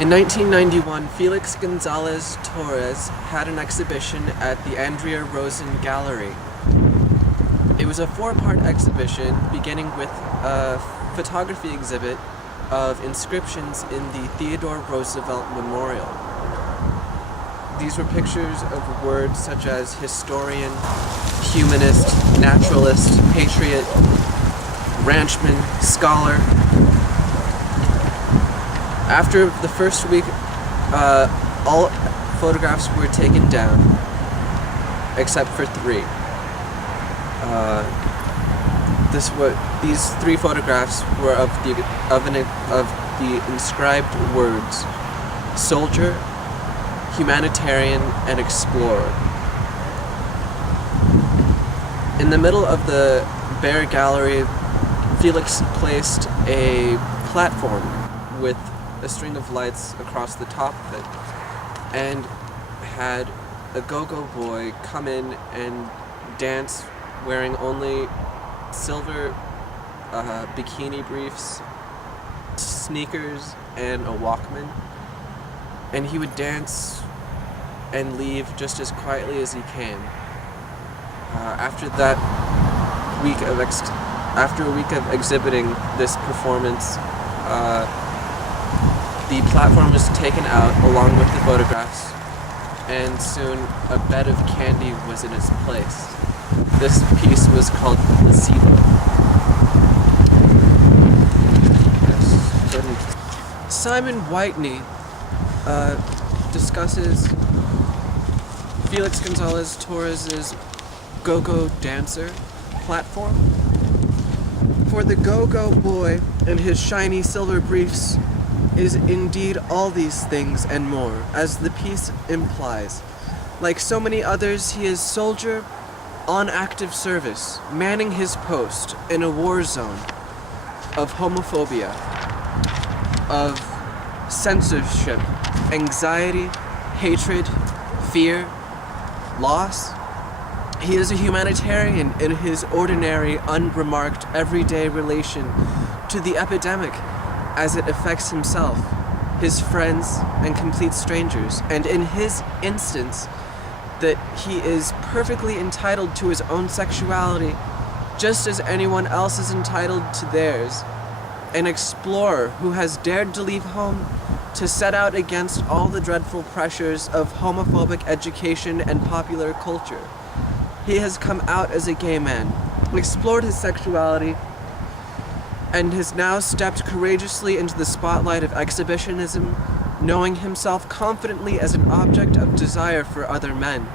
In 1991, Felix Gonzallez-Torrez had an exhibition at the Andrea Rosen Gallery. It was a four-part exhibition beginning with a photography exhibit of inscriptions in the Theodore Roosevelt Memorial. These were pictures of words such as historian, humanist, naturalist, patriot, ranchman, scholar. After the first week, all photographs were taken down, except for three. These three photographs were of the inscribed words: soldier, humanitarian, and explorer. In the middle of the bare gallery, Felix placed a platform with a string of lights across the top of it, and had a go-go boy come in and dance wearing only silver bikini briefs, sneakers, and a Walkman. And he would dance and leave just as quietly as he came. After a week of exhibiting this performance, the platform was taken out along with the photographs, and soon a bed of candy was in its place. This piece was called Placebo. Simon Whitney discusses Felix Gonzallez-Torrez's go-go dancer platform. For the go-go boy and his shiny silver briefs is indeed all these things and more, as the piece implies. Like so many others, he is soldier on active service, manning his post in a war zone of homophobia, of censorship, anxiety, hatred, fear, loss. He is a humanitarian in his ordinary, unremarked, everyday relation to the epidemic as it affects himself, his friends, and complete strangers, and in his instance, that he is perfectly entitled to his own sexuality, just as anyone else is entitled to theirs. An explorer who has dared to leave home to set out against all the dreadful pressures of homophobic education and popular culture. He has come out as a gay man, explored his sexuality, and has now stepped courageously into the spotlight of exhibitionism, knowing himself confidently as an object of desire for other men,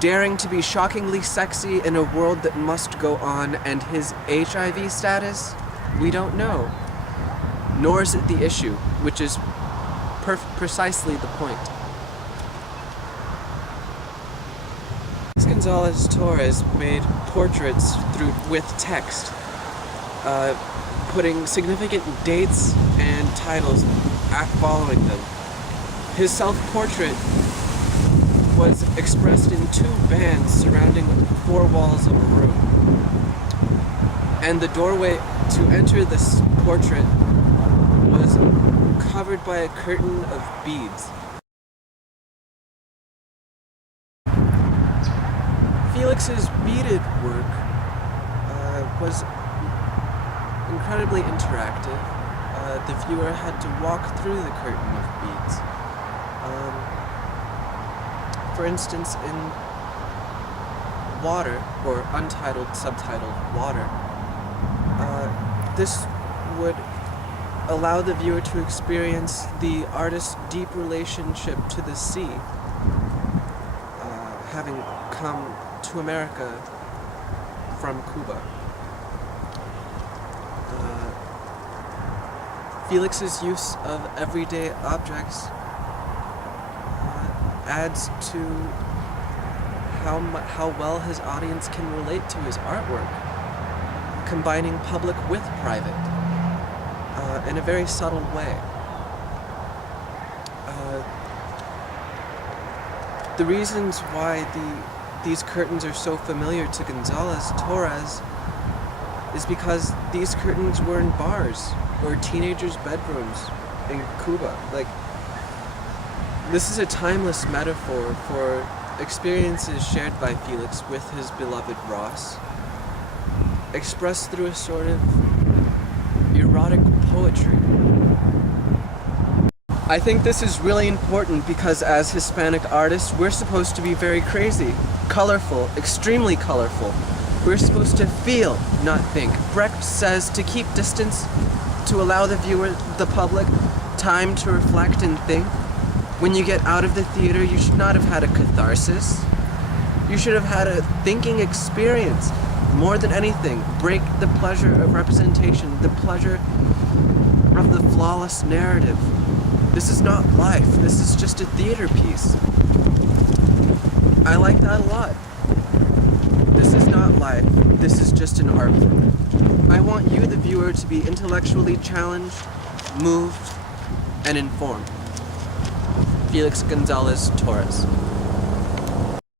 daring to be shockingly sexy in a world that must go on. And his HIV status? We don't know. Nor is it the issue, which is precisely the point. Gonzallez-Torrez made portraits with text, putting significant dates and titles following them. His self-portrait was expressed in two bands surrounding four walls of a room. And the doorway to enter this portrait was covered by a curtain of beads. Felix's beaded work was incredibly interactive. The viewer had to walk through the curtain of beads. For instance, in Water, or untitled, subtitled Water, this would allow the viewer to experience the artist's deep relationship to the sea, having come to America from Cuba. Felix's use of everyday objects adds to how well his audience can relate to his artwork, combining public with private in a very subtle way. The reasons why these curtains are so familiar to Gonzallez-Torrez is because these curtains were in bars or teenagers' bedrooms in Cuba. Like, this is a timeless metaphor for experiences shared by Felix with his beloved Ross, expressed through a sort of erotic poetry. I think this is really important because as Hispanic artists, we're supposed to be very crazy, colorful, extremely colorful. We're supposed to feel, not think. Brecht says to keep distance, to allow the viewer, the public, time to reflect and think. When you get out of the theater, you should not have had a catharsis. You should have had a thinking experience. More than anything, break the pleasure of representation, the pleasure of the flawless narrative. This is not life. This is just a theater piece. I like that a lot. This is not life. This is just an art form. I want you, the viewer, to be intellectually challenged, moved, and informed. Felix Gonzallez-Torrez.